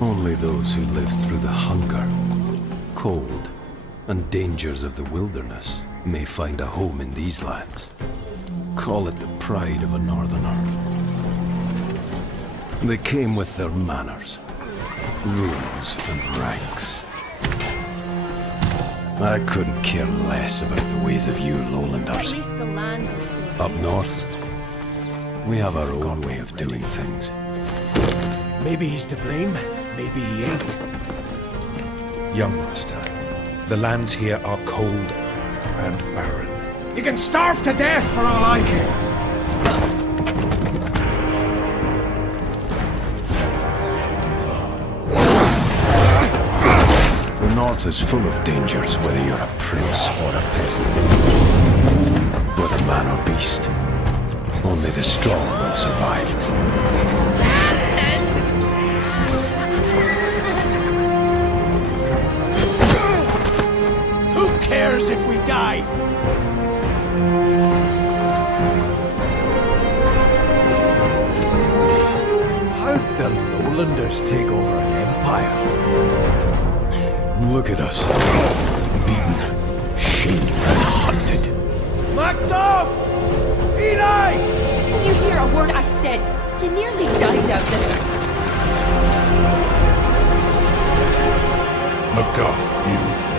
Only those who lived through the hunger, cold, and dangers of the wilderness may find a home in these lands. Call it the pride of a northerner. They came with their manners, rules, and ranks. I couldn't care less about the ways of you At lowlanders. least the lands are still... Up north, we have our own way of doing things. Maybe he's to blame, maybe he ain't. Young master, the lands here are cold and barren. You can starve to death for all I care. The north is full of dangers, whether you're a prince or a peasant. Whether man or beast, only the strong will survive. Who cares if we die? How'd the Lowlanders take over an empire? Look at us. Beaten, shamed, and hunted. Macduff! Eli! Did you hear a word I said? He nearly died out there. Macduff, you